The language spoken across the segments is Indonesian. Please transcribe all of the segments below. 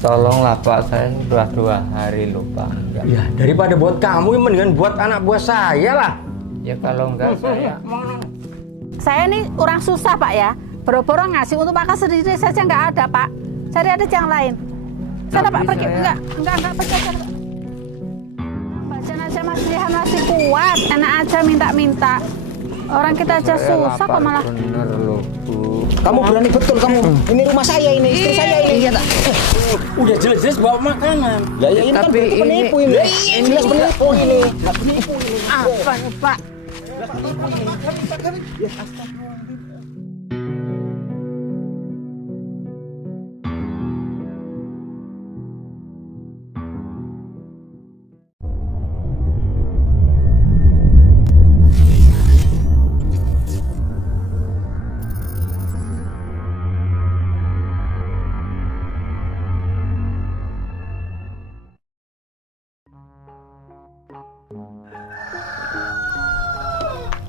Tolonglah Pak, saya sudah 2 hari loh Pak. Ya daripada buat kamu, mendingan buat anak buah saya lah. Ya kalau enggak Saya ini orang susah Pak ya. Boro-boro ngasih untuk makan sendiri saja nggak ada Pak. Cari ada yang lain. Sana Pak pergi. Enggak pergi aja Pak. Baca aja Mas Rihan masih kuat. Enak aja minta-minta. Orang kita aja susah kok malah. Bener loh Bu. Kamu berani betul kamu. Ini rumah saya ini, istri saya ini. Iya, Udah jelas-jelas bawa makanan. Ya ini kan Tapi berarti penipu ini. Jelas penipu ini. Penipu ini. Apa nih Pak?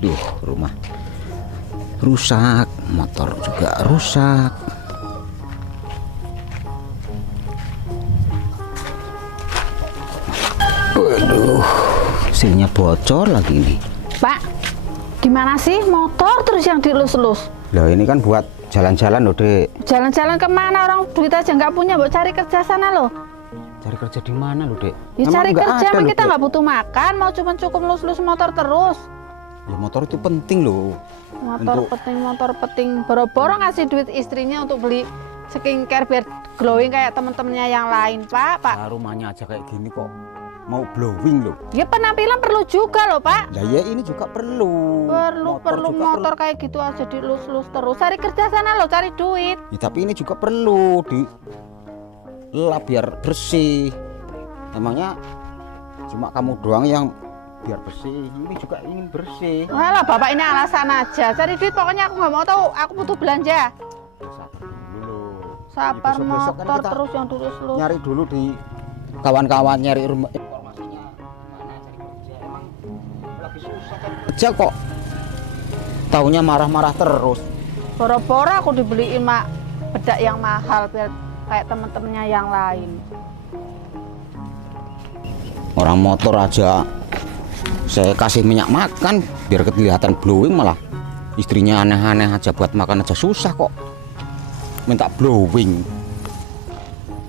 Duh, rumah rusak, motor juga rusak. Waduh, silnya bocor lagi nih. Pak, gimana sih motor terus yang dilus-lus? Loh ini kan buat jalan-jalan loh, Dek. Jalan-jalan kemana, orang duit aja nggak punya, buat cari kerja sana loh. Cari kerja di mana loh, Dek? Ya Emang cari nggak kerja, ada emang loh, kita Dek? nggak butuh makan, mau cuma cukup lus-lus motor terus. Ya motor itu penting loh. Motor peting. Boro-boro ngasih duit istrinya untuk beli skincare biar glowing kayak temen-temennya yang lain, Pak. Nah, rumahnya aja kayak gini kok mau glowing loh. Ya penampilan perlu juga loh, Pak. Lah ya ini juga perlu. Perlu juga motor kayak gitu aja dilus-lus terus. Cari kerja sana loh, cari duit. Ya, tapi ini juga perlu di lap biar bersih. Emangnya cuma kamu doang yang biar bersih, ini juga ingin bersih. Walah, Bapak ini alasan aja. Cari duit pokoknya aku nggak mau tahu, aku butuh belanja. Sabar dulu. Sabar Besok-besok kan motor kita terus yang dilus-lus. nyari dulu di kawan-kawan, nyari rumah informasinya gimana cari kerja. Emang lagi susah kan kerja kok. Taunya marah-marah terus. Boro-boro aku dibeliin bedak yang mahal biar kayak temen-temennya yang lain. Orang motor aja saya kasih minyak makan biar kelihatan glowing, malah istrinya aneh-aneh aja, buat makan aja susah kok minta glowing,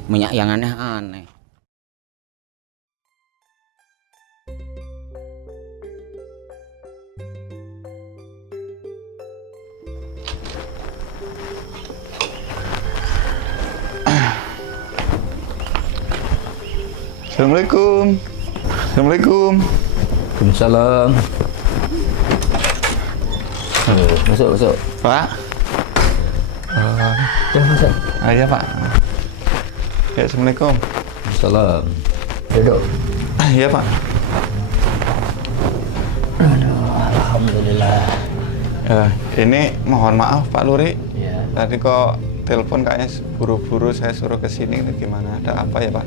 minyak yang aneh-aneh. Assalamualaikum. Assalamualaikum. Waalaikumsalam. Masuk. Pak. Ya masuk. Iya Pak. Ya, Assalamualaikum. Salam. Duduk. Iya Pak. Alhamdulillah. Ini mohon maaf Pak Luri. Ya. Tadi kok telepon kayaknya buru-buru, saya suruh ke sini. Gimana? Ada apa ya Pak?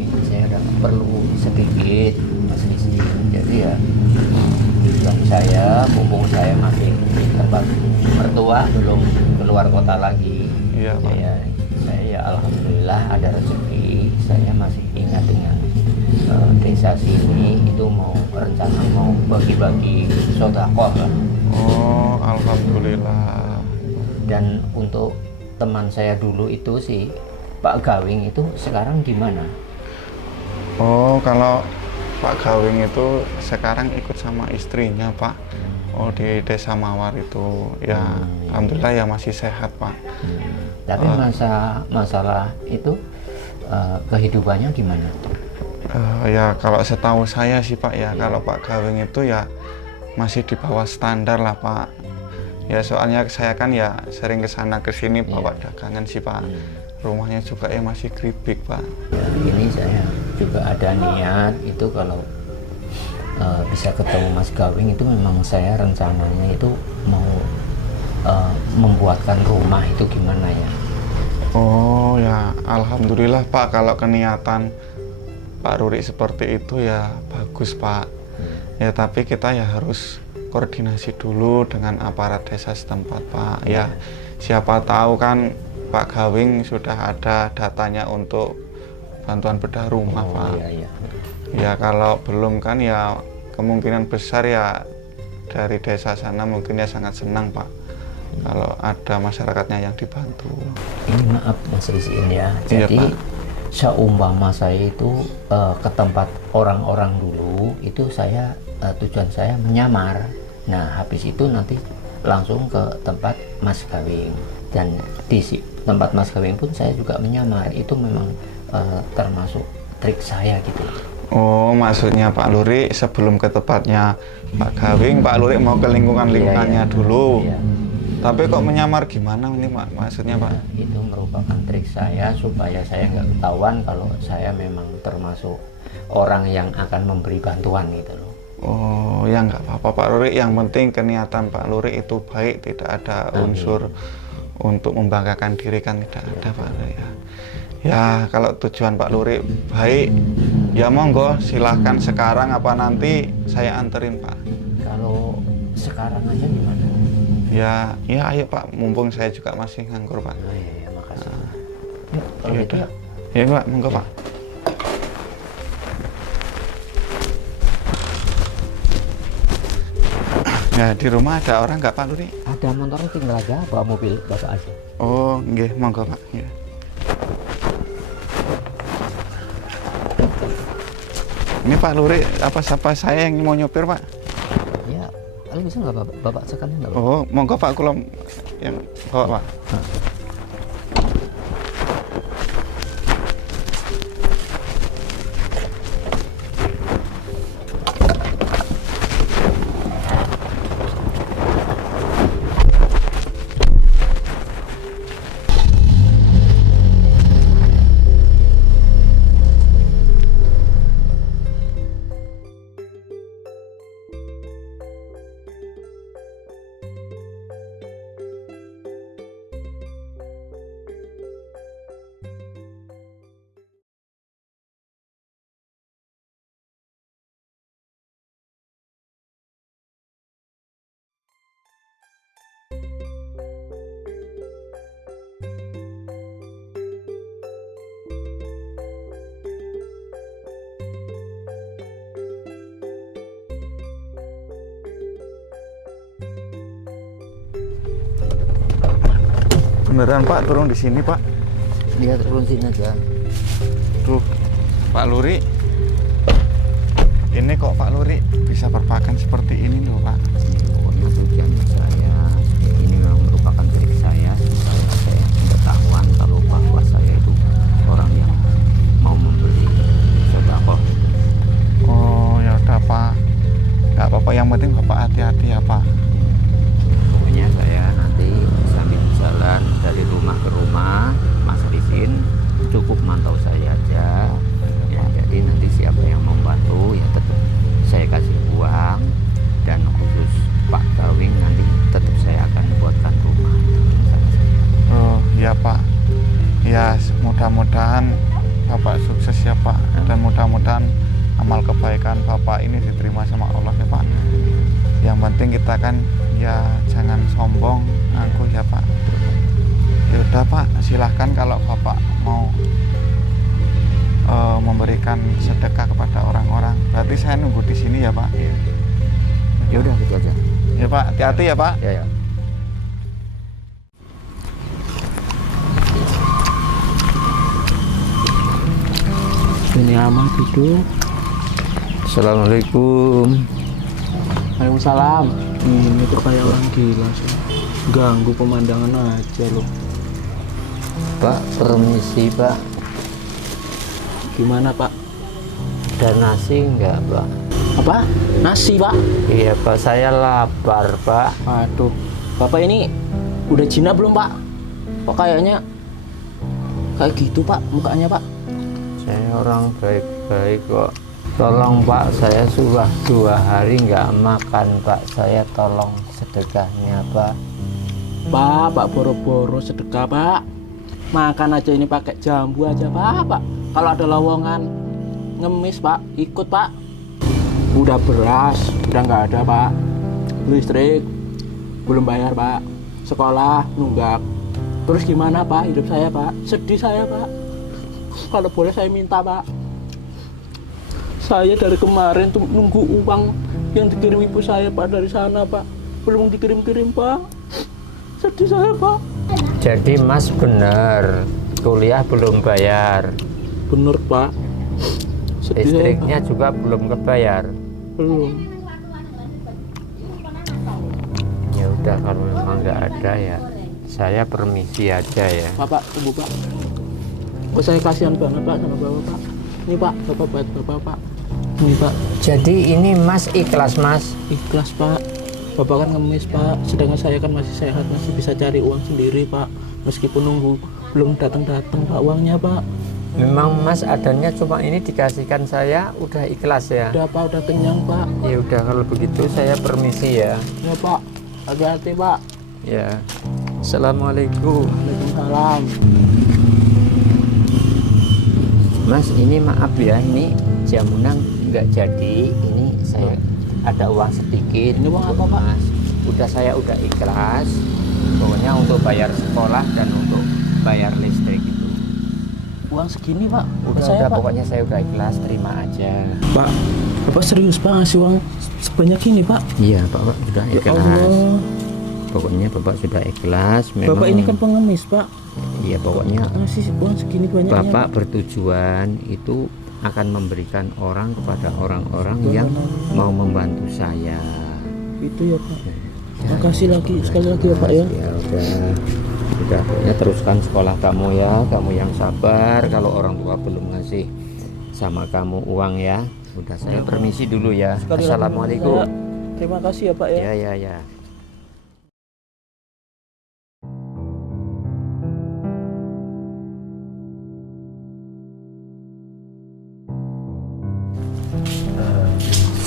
Ini saya ada perlu sedikit Mas Rizky. Jadi ya suami saya, pupung saya masih di tempat mertua, belum keluar kota lagi. Iya Pak. Saya alhamdulillah ada rezeki. Saya masih ingat dengan desa sini itu mau rencana mau bagi-bagi sedekah lah. Oh, alhamdulillah. Dan untuk teman saya dulu itu sih Pak Gawing itu sekarang di mana? Oh, kalau Pak Gawing itu sekarang ikut sama istrinya Pak. Oh, di Desa Mawar itu. Ya, alhamdulillah ya masih sehat Pak. Tapi masalah itu kehidupannya gimana? Ya kalau setahu saya sih Pak ya, kalau Pak Gawing itu ya masih di bawah standar lah Pak. Ya soalnya saya kan ya sering kesana kesini bawa dagangan sih Pak. Rumahnya juga ya masih keripik Pak. Ya, ini saya juga ada niat itu kalau bisa ketemu Mas Gawing itu memang saya rencananya itu mau membuatkan rumah itu gimana ya? Oh ya alhamdulillah Pak, kalau keniatan Pak Ruri seperti itu ya bagus Pak. Ya tapi kita ya harus koordinasi dulu dengan aparat desa setempat Pak. Ya siapa tahu kan Pak Gawing sudah ada datanya untuk bantuan bedah rumah, Oh, Pak. iya, iya. Ya kalau belum kan ya kemungkinan besar ya dari desa sana mungkin ya sangat senang, Pak, kalau ada masyarakatnya yang dibantu. Ini maaf Mas Rizin ya. Iya, Jadi Pak. seumpama saya itu ke tempat orang-orang dulu, itu saya tujuan saya menyamar. Nah habis itu nanti langsung ke tempat Mas Gawing, dan di tempat Mas Gawing pun saya juga menyamar. Itu memang termasuk trik saya gitu. Oh, maksudnya Pak Lurik sebelum ke tempatnya Pak Gawing, Pak Lurik mau ke lingkungannya Iya. dulu. Iya. Tapi kok menyamar gimana ini, Pak? Maksudnya, Pak? Nah, itu merupakan trik saya supaya saya nggak ketahuan kalau saya memang termasuk orang yang akan memberi bantuan gitu loh. Oh, ya nggak apa-apa Pak Lurik. Yang penting keniatan Pak Lurik itu baik, tidak ada unsur untuk membanggakan diri, kan tidak ada, Pak Lurik. Ya, kalau tujuan Pak Lurik baik, ya monggo silahkan sekarang apa nanti saya anterin, Pak. Kalau sekarang aja gimana? Ya, ayo Pak, mumpung saya juga masih nganggur, Pak. Oh iya, iya, makasih. Yuk, kalau Ya gitu udah. yuk. Ya Pak, monggo Pak. Ya, di rumah ada orang nggak Pak Lurik? Ada motornya tinggal aja, bawa mobil bapak aja. Oh, nggih, monggo Pak. Ya. Ini Pak Lurik, apa siapa saya yang mau nyopir, Pak? Ya, kalau bisa nggak bapak sekalian nggak? Oh, monggo Pak, kula yang bawa, Pak. Beneran Pak, turun di sini Pak. Dia turun sini aja. Tuh, Pak Lurik. Ini kok Pak Lurik bisa berpakaian seperti ini loh, Pak. Pokoknya tujuan saya ini memang merupakan trik saya supaya saya ketahuan kalau bahwa saya itu orang yang mau membeli sedekah. Oh, ya udah Pak. Nggak apa-apa, yang penting Bapak hati-hati ya Pak. Pokoknya saya nanti sambil jalan dari rumah ke rumah Mas Rizin cukup mantau saya aja ya, jadi nanti siapa yang membantu ya tetap saya kasih uang, dan khusus Pak Gawing nanti tetap saya akan buatkan rumah sama saya. Oh, ya Pak. Ya, mudah-mudahan Bapak sukses ya Pak. Dan mudah-mudahan amal kebaikan Bapak ini diterima sama Allah ya Pak. Yang penting kita kan ya jangan sombong, angkuh ya Pak. Ya udah Pak, silahkan kalau Bapak mau memberikan sedekah kepada orang-orang. Berarti saya nunggu di sini ya Pak. Ya udah gitu aja. Ya Pak, hati-hati ya Pak. Ya ya. Ini aman duduk. Assalamualaikum. Waalaikumsalam. Ini tuh kayak orang gila sih. Ganggu pemandangan aja loh. Pak, permisi Pak. Gimana Pak? Ada nasi enggak Pak? Apa? Nasi Pak? Iya Pak, saya lapar Pak. Aduh, Bapak ini udah jinak belum Pak? Kok kayaknya kayak gitu Pak mukanya Pak? Saya orang baik-baik kok. Tolong Pak, saya sudah 2 hari nggak makan Pak. Saya tolong sedekahnya Pak. Pak boro-boro sedekah Pak. Makan aja ini pakai jambu aja Pak. Kalau ada lowongan ngemis Pak, ikut Pak. Udah beras, udah nggak ada Pak. Listrik belum bayar Pak. Sekolah nunggak. Terus gimana Pak hidup saya Pak? Sedih saya Pak. Kalau boleh saya minta Pak. Saya dari kemarin tuh nunggu uang yang dikirim ibu saya Pak dari sana Pak. Belum dikirim-kirim Pak. Sedih saya Pak. Jadi Mas benar kuliah belum bayar, Bener Pak. Sedih saya, listriknya juga belum kebayar. Pak. Belum. Ya udah kalau memang nggak ada ya saya permisi aja ya. Bapak, tunggu Pak. Oh, saya kasihan banget Pak sama Bapak Pak. Ini Pak, Bapak buat Bapak Pak. Ini Pak, Jadi ini Mas ikhlas Mas. ikhlas Pak. Bapak kan ngemis Pak, sedangkan saya kan masih sehat, masih bisa cari uang sendiri Pak. Meskipun nunggu belum datang-datang Pak uangnya Pak. Memang Mas adanya cuma ini dikasihkan saya udah ikhlas ya. Udah Pak, udah kenyang Pak. Ya udah kalau begitu saya permisi ya. Ya Pak, hati-hati Pak. Ya. Assalamualaikum. Waalaikumsalam. Mas ini maaf ya, ini jamunan nggak jadi. Ini saya ada uang sedikit. Ini uang apa, Pak? Mas? Udah ikhlas. Pokoknya untuk bayar sekolah dan untuk bayar listrik itu. Uang segini Pak. Udah, pokoknya saya udah ikhlas, terima aja. Pak, Bapak serius Pak ngasih uang sebanyak ini Pak? Iya, Bapak sudah Ya ikhlas. Allah. Pokoknya Bapak sudah ikhlas. Bapak ini kan pengemis Pak. Iya, pokoknya Ngasih uang segini banyaknya. Bapak bertujuan itu akan memberikan orang kepada orang-orang yang mau membantu saya. Itu ya Pak. Makasih lagi sekali lagi ya Pak ya. Ya udah pokoknya teruskan sekolah kamu ya, kamu yang sabar. Kalau orang tua belum ngasih sama kamu uang ya, udah saya permisi dulu ya. Sekali lagi, Assalamualaikum. Terima kasih ya Pak ya. Ya.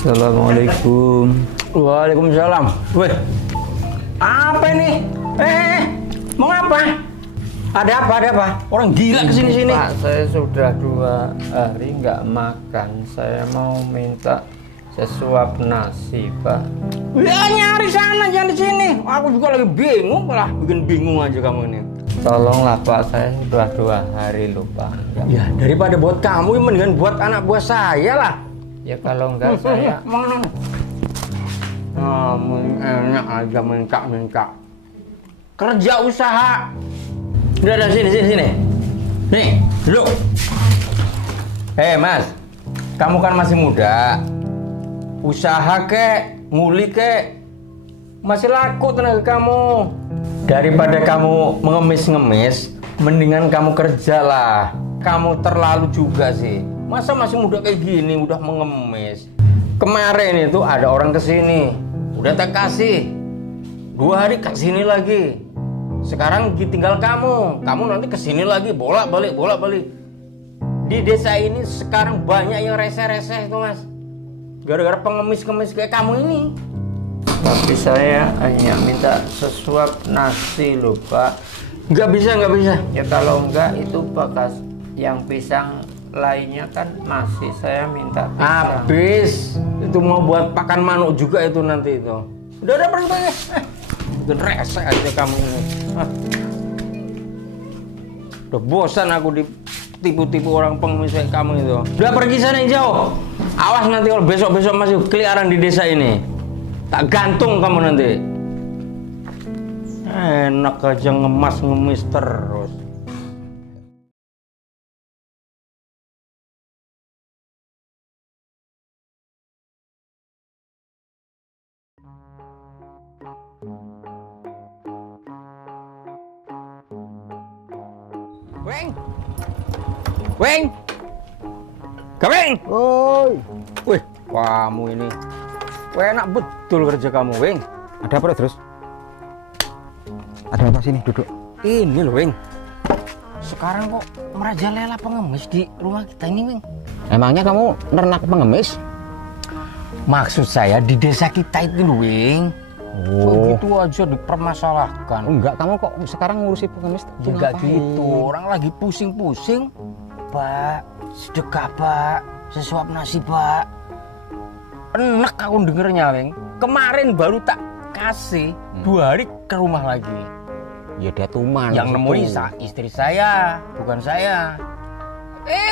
Assalamualaikum. Waalaikumsalam. Weh, apa ini? Mau apa? Ada apa? Orang gila kesini-sini. Pak, saya sudah 2 hari nggak makan. Saya mau minta sesuap nasi, Pak. Ya nyari sana, jangan di sini. Aku juga lagi bingung, malah bikin bingung aja kamu ini. Tolonglah Pak, saya sudah 2 hari loh Pak. Ya daripada buat kamu, mendingan buat anak buah saya lah. Ya kalau enggak saya Mana? Enak aja minta. Kerja usaha. Udah sini. Nih, duduk. Mas, kamu kan masih muda. Usaha kek, nguli kek, masih laku tenaga kamu. Daripada kamu mengemis-ngemis, mendingan kamu kerjalah. Kamu terlalu juga sih. Masa masih muda kayak gini udah mengemis. Kemarin itu ada orang kesini, udah tak kasih. 2 hari kesini lagi. Sekarang tinggal kamu nanti kesini lagi, bolak-balik. Di desa ini sekarang banyak yang reseh-reseh itu Mas. Gara-gara pengemis-kemis kayak kamu ini. tapi saya hanya minta sesuap nasi loh Pak. Nggak bisa. Ya kalau enggak itu bekas yang pisang lainnya kan masih saya minta pisang. Habis. Itu mau buat pakan manuk juga itu nanti itu. Udah pergi. Bikin reseh aja kamu ini. Udah bosan aku ditipu-tipu orang pengemis kayak kamu itu. Udah pergi sana yang jauh. Awas nanti kalau besok-besok masih keliaran di desa ini. Tak gantung kamu nanti. Enak aja ngemis terus. Weng! Gaweng! Oi, Wih, kamu ini. Enak betul kerja kamu, Weng. ada apa terus? Ada apa sini duduk? Ini loh, Weng. Sekarang kok merajalela pengemis di rumah kita ini, Weng. Emangnya kamu ternak pengemis? Maksud saya di desa kita itu loh, Weng. Oh, Begitu aja dipermasalahkan. enggak, kamu kok sekarang ngurusi pengemis? Ya enggak gitu, orang lagi pusing-pusing. Pak, sedekah Pak, sesuap nasi Pak. Enak aku dengernya, Weng. Kemarin baru tak kasih, 2 hari ke rumah lagi. Ya dia tuman. Yang di nemuin situ. istri saya, bukan saya.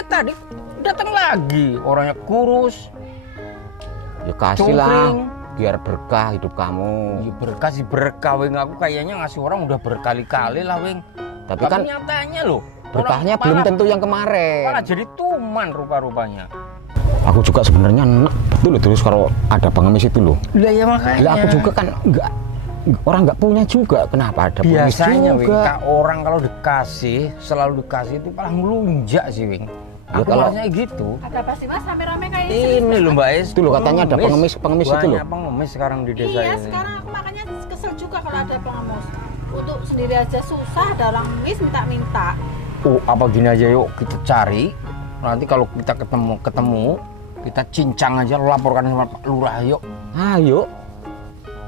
Tadi datang lagi, orangnya kurus, Ya kasih lah, cungkring. biar berkah hidup kamu. Ya berkah sih berkah, weng. Aku kayaknya ngasih orang udah berkali-kali lah, weng. Tapi kan nyatanya loh, berkahnya orang belum malah- tentu yang kemarin. malah jadi tuman rupa-rupanya. Aku juga sebenarnya enak betul loh terus kalau ada pengemis itu loh. Lah ya makanya. Lah aku juga kan orang nggak punya juga, kenapa ada pengemis Biasanya, weng, juga? orang kalau selalu dikasih itu malah melunjak sih, weng. Ya, Aku kalau- rasanya gitu. Ada apa sih Mas rame-rame kayak Ini loh Mbak Es. Itu loh, katanya ada pengemis itu loh. Banyak pengemis sekarang di desa Iya, ini. sekarang aku makanya kesel juga kalau ada pengemis. Untuk sendiri aja susah, ada orang ngemis minta-minta. Oh, apa gini aja yuk kita cari. Nanti kalau kita ketemu, kita cincang aja, laporkan sama Pak Lurah yuk. Ayo,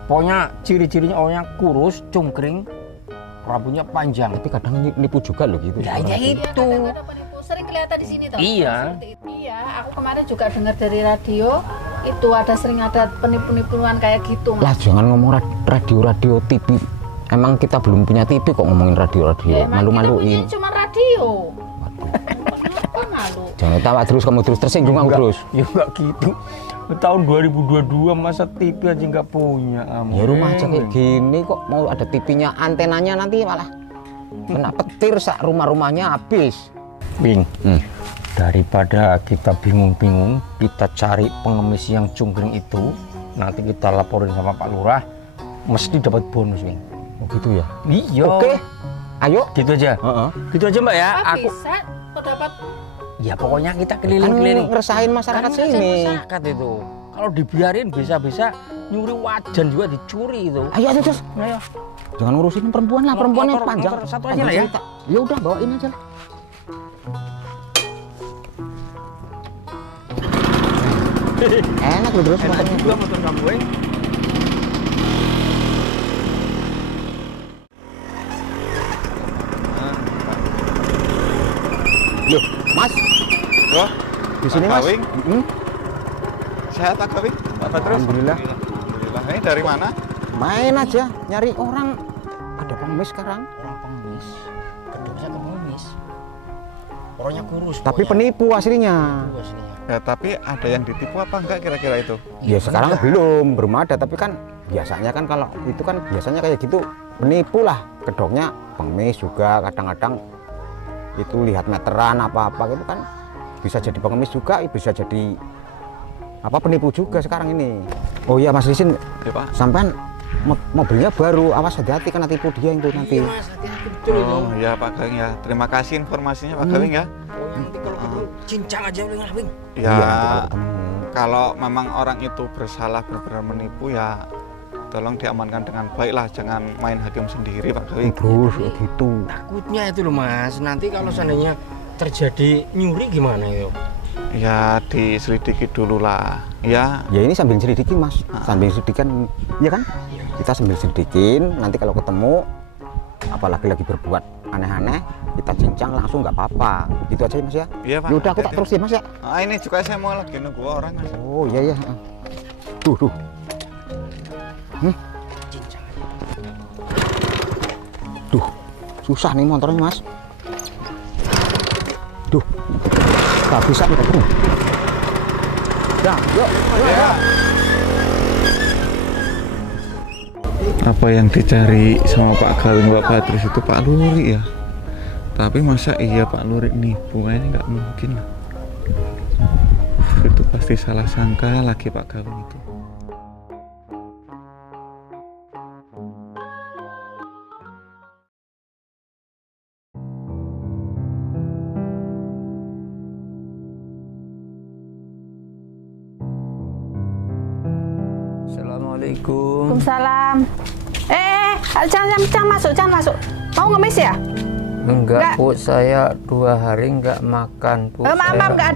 Pokoknya ciri-cirinya orangnya kurus, cungkring, rambutnya panjang. tapi kadang nipu juga loh gitu. Ya, ya Iya, itu. kadang-kadang penipu sering kelihatan di sini toh. Iya. Seperti itu. Iya, aku kemarin juga dengar dari radio itu sering ada penipu-nipuan kayak gitu, Lah Mas. jangan ngomong radio TV. Emang kita belum punya TV kok ngomongin radio. Ya, emang kita Malu-maluin. punya cuma radio. Kenapa malu? Jangan tawa terus, kamu terus tersinggung kamu terus. Ya enggak gitu. Tahun 2022 masa TV aja nggak punya kamu. Ya rumah aja kayak gini kok mau ada TV-nya, antenanya nanti malah kena petir sak rumah-rumahnya habis. Bing, Hmm. daripada kita bingung-bingung, kita cari pengemis yang cungkring itu, nanti kita laporin sama Pak Lurah, mesti dapat bonus, Bing. Oh gitu ya. Iya. Oke. Ayo. Gitu aja. Heeh. Gitu aja Mbak ya. Apa Aku bisa kok dapat ya pokoknya kita Kan keliling-keliling. ngerasain masyarakat Kan sini. masyarakat itu. Kalau dibiarin bisa-bisa nyuri wajan juga dicuri itu. Ayo aja terus. Ayo. Jangan ngurusin perempuan lah, perempuan yang Motor- panjang. motor satu aja lah ya. Ya udah bawain aja lah. Enak loh terus Enak motornya. juga motor kamu, Bing. Loh, Mas, Wah, di sini Pak Mas. Gawing. Sehat Pak Gawing? Pak terus? Alhamdulillah. Alhamdulillah. Ini dari mana? Main aja, nyari orang. Ada pengemis sekarang. Orang pengemis. Kedua saya pengemis. Orangnya kurus. Tapi pokoknya. penipu aslinya. Kurus aslinya. Ya, tapi ada yang ditipu apa enggak kira-kira itu? Ya sekarang belum ada, tapi kan biasanya kan kalau itu kan biasanya kayak gitu menipu lah. Kedoknya pengemis juga kadang-kadang itu lihat meteran apa-apa gitu kan bisa jadi pengemis juga, bisa jadi apa penipu juga sekarang ini. Oh iya Mas Risin, Ya Pak. sampean mobilnya baru, awas hati-hati kena tipu dia itu nanti. Iya Mas, hati-hati betul itu. Oh ya Pak Gawing ya. Terima kasih informasinya Pak Gawing ya. Pokoknya nanti kalau ketemu cincang aja Bing, Bing. Ya, Iya, nanti kalau ketemu. kalau memang orang itu bersalah benar-benar menipu ya tolong diamankan dengan baik lah, jangan main hakim sendiri Pak Gawing. Terus gitu. Takutnya itu loh Mas, nanti kalau seandainya terjadi nyuri gimana itu? Ya diselidiki dulu lah. Ya, Ya ini sambil selidikin Mas, sambil selidikan, ya kan? Kita sambil selidikin, nanti kalau ketemu apalagi lagi berbuat aneh-aneh, kita cincang langsung nggak apa-apa. Gitu aja ya Mas ya. iya Pak. Yaudah aku tak Hati-hati. terus ya Mas ya. Ah, ini juga saya mau lagi nunggu orang Mas. Oh iya ya. Tuh. Cincang aja. Duh, susah nih motornya Mas. Duh, nggak bisa kita tuh. Dah, yuk. Ya. Apa yang dicari sama Pak Gawing Pak Patris itu Pak Luri ya? Tapi masa iya Pak Luri nipu? Kayaknya nggak mungkin lah. Itu pasti salah sangka lagi Pak Gawing itu. Assalamualaikum. Waalaikumsalam. Jangan masuk. Mau ngemis ya? Enggak, Enggak. Bu, saya 2 hari enggak makan, Bu. Maaf, Saya- nggak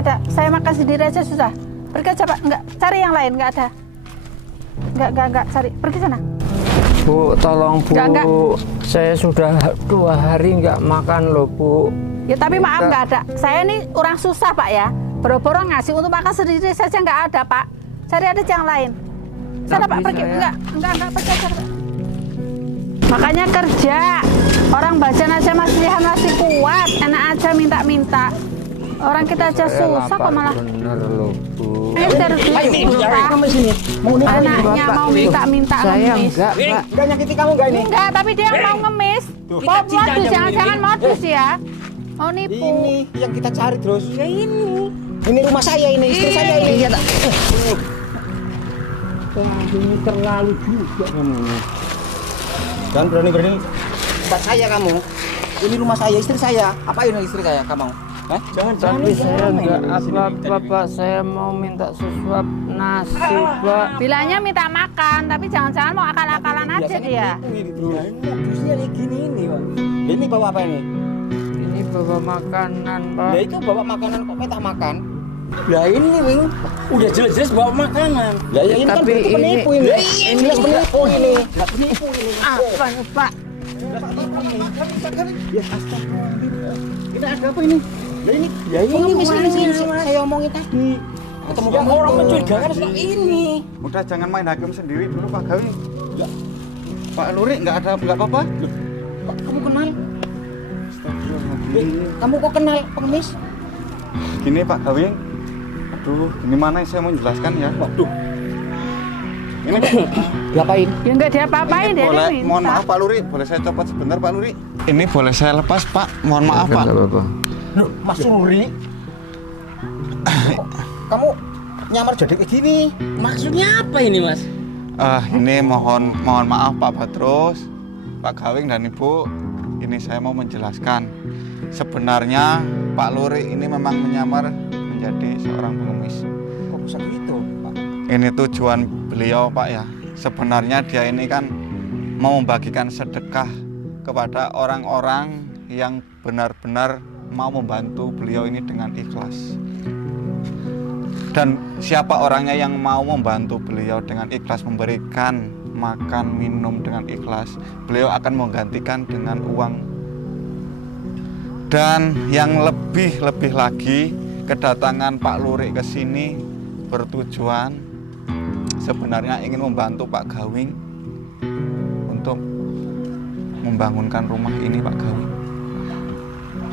ada. Saya makan sendiri aja susah. Pergi aja Pak, nggak cari yang lain, nggak ada. Nggak cari. Pergi sana. Bu, tolong Bu. Enggak. Saya sudah 2 hari enggak makan loh, Bu. Ya tapi maaf nggak ada. Saya ini orang susah Pak ya. Boro-boro ngasih untuk makan sendiri saja nggak ada Pak. Cari ada yang lain. Sana Pak, Tapi pergi. saya- Enggak, pergi aja Pak. Makanya kerja. Orang bajan aja masih kuat, enak aja minta-minta. Orang kita aja susah kok malah. Bener loh, Bu. Anaknya mau minta-minta Saya ngemis. enggak, Pak. Enggak nyakiti kamu enggak ini? Enggak, tapi dia mau ngemis. Modus, jangan-jangan modus ya. Mau nipu. Ini yang kita cari terus. Ya ini. Ini rumah saya ini, istri saya ini. Iya tak? Ini terlalu juga kamu. Jangan berani-berani tempat saya kamu. Ini rumah saya, istri saya. Apa ini istri saya kamu? Jangan Tapi saya enggak apa-apa, Pak. Saya mau minta sesuap nasi, Pak. Bilangnya minta makan, tapi jangan-jangan mau akal-akalan aja dia. Modusnya kayak gini ini, Pak. Ini bawa apa ini? Ini bawa makanan, Pak. Lah itu bawa makanan kok minta makan? Lah ini Wing, udah jelas-jelas bawa makanan. Lah ya ini kan Tapi berarti ini- penipu ini. Ini jelas penipu ini. Lah penipu ini. Apa nih, Pak? Ya astagfirullah. Ini ada apa ini? Lah ini. Ya ini sini saya omongin tadi. Ketemu Yang kamu orang itu. mencurigakan setelah ini. Udah jangan main hakim sendiri dulu Pak Gawing. Pak Luri nggak apa-apa. Kok kamu kenal? Kamu kok kenal pengemis? Gini Pak Gawing. Aduh, ini mana saya mau jelaskan ya. Waduh. Ini Diapain? Ya enggak diapa-apain ini dia boleh, minta. mohon maaf Pak Luri, boleh saya copot sebentar Pak Luri? Ini boleh saya lepas Pak, mohon maaf Pak. apa-apa. Loh, Mas Luri. Kamu nyamar jadi kayak gini. Maksudnya apa ini Mas? Ini mohon maaf Pak Badrus, Pak Gawing dan Ibu. Ini saya mau menjelaskan. Sebenarnya Pak Luri ini memang menyamar menjadi seorang pengemis. Kok bisa gitu, Pak? Ini tujuan beliau Pak ya. Sebenarnya dia ini kan mau membagikan sedekah kepada orang-orang yang benar-benar mau membantu beliau ini dengan ikhlas. Dan siapa orangnya yang mau membantu beliau dengan ikhlas, memberikan makan, minum dengan ikhlas, beliau akan menggantikan dengan uang. Dan yang lebih lagi, kedatangan Pak Luri ke sini bertujuan sebenarnya ingin membantu Pak Gawing untuk membangunkan rumah ini Pak Gawing.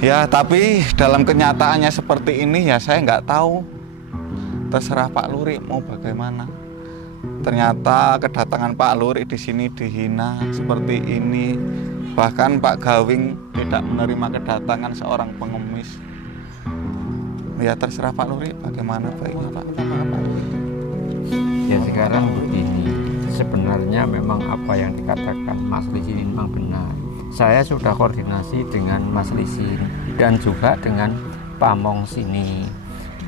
Ya, tapi dalam kenyataannya seperti ini ya saya nggak tahu. Terserah Pak Luri mau bagaimana. Ternyata kedatangan Pak Luri di sini dihina seperti ini. Bahkan Pak Gawing tidak menerima kedatangan seorang pengemis. Ya terserah Pak Luri bagaimana baiknya Pak. Ya sekarang begini, sebenarnya memang apa yang dikatakan Mas Lisin memang benar. Saya sudah koordinasi dengan Mas Lisin dan juga dengan Pamong sini.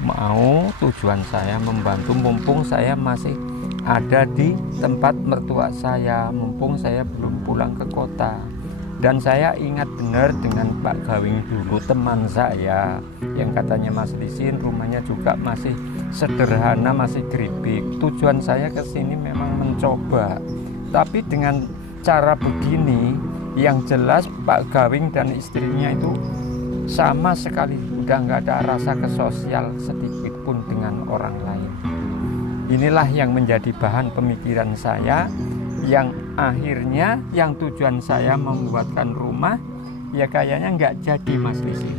Mau tujuan saya membantu mumpung saya masih ada di tempat mertua saya, mumpung saya belum pulang ke kota. Dan saya ingat benar dengan Pak Gawing dulu, teman saya yang katanya Mas Lisin rumahnya juga masih sederhana, masih geribik. Tujuan saya ke sini memang mencoba, tapi dengan cara begini yang jelas Pak Gawing dan istrinya itu sama sekali udah nggak ada rasa kesosial sedikit pun dengan orang lain. Inilah yang menjadi bahan pemikiran saya, yang akhirnya yang tujuan saya membuatkan rumah ya kayaknya nggak jadi Mas Lisin.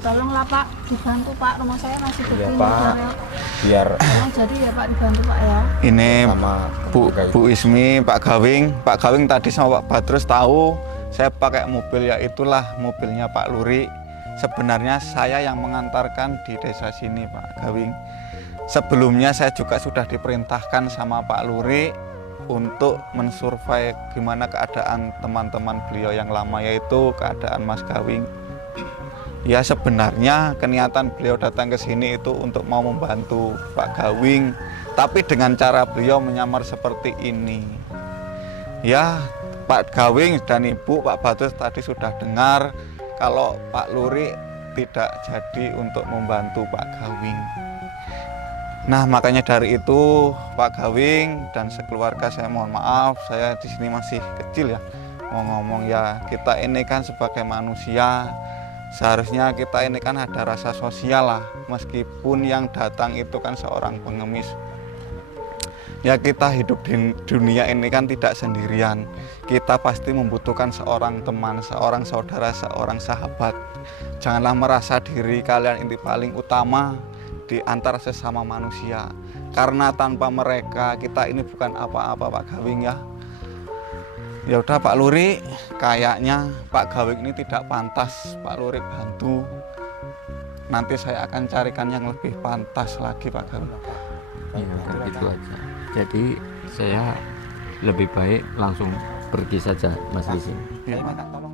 Tolonglah Pak, dibantu Pak, rumah saya masih Iya kecil. Pak, biar Tolong jadi ya Pak, dibantu Pak ya. Ini sama Bu Ismi, Pak Gawing tadi sama Pak Badrus tahu saya pakai mobil, ya itulah mobilnya Pak Luri. Sebenarnya saya yang mengantarkan di desa sini Pak Gawing. Sebelumnya saya juga sudah diperintahkan sama Pak Luri untuk mensurvei gimana keadaan teman-teman beliau yang lama, yaitu keadaan Mas Gawing. Ya sebenarnya keniatan beliau datang ke sini itu untuk mau membantu Pak Gawing, tapi dengan cara beliau menyamar seperti ini. Ya Pak Gawing dan Ibu Pak Badrus tadi sudah dengar kalau Pak Luri tidak jadi untuk membantu Pak Gawing. Nah makanya dari itu Pak Gawing dan sekeluarga saya mohon maaf, saya di sini masih kecil ya mau ngomong. Ya kita ini kan sebagai manusia seharusnya kita ini kan ada rasa sosial lah, meskipun yang datang itu kan seorang pengemis. Ya kita hidup di dunia ini kan tidak sendirian. Kita pasti membutuhkan seorang teman, seorang saudara, seorang sahabat. Janganlah merasa diri kalian ini paling utama di antara sesama manusia. Karena tanpa mereka kita ini bukan apa-apa Pak Gawing ya. Ya udah Pak Luri, kayaknya Pak Gawing ini tidak pantas Pak Luri bantu. Nanti saya akan carikan yang lebih pantas lagi Pak Gawing. Ya udah gitu aja. Jadi saya lebih baik langsung pergi saja Mas Rizin. Ya, Pak.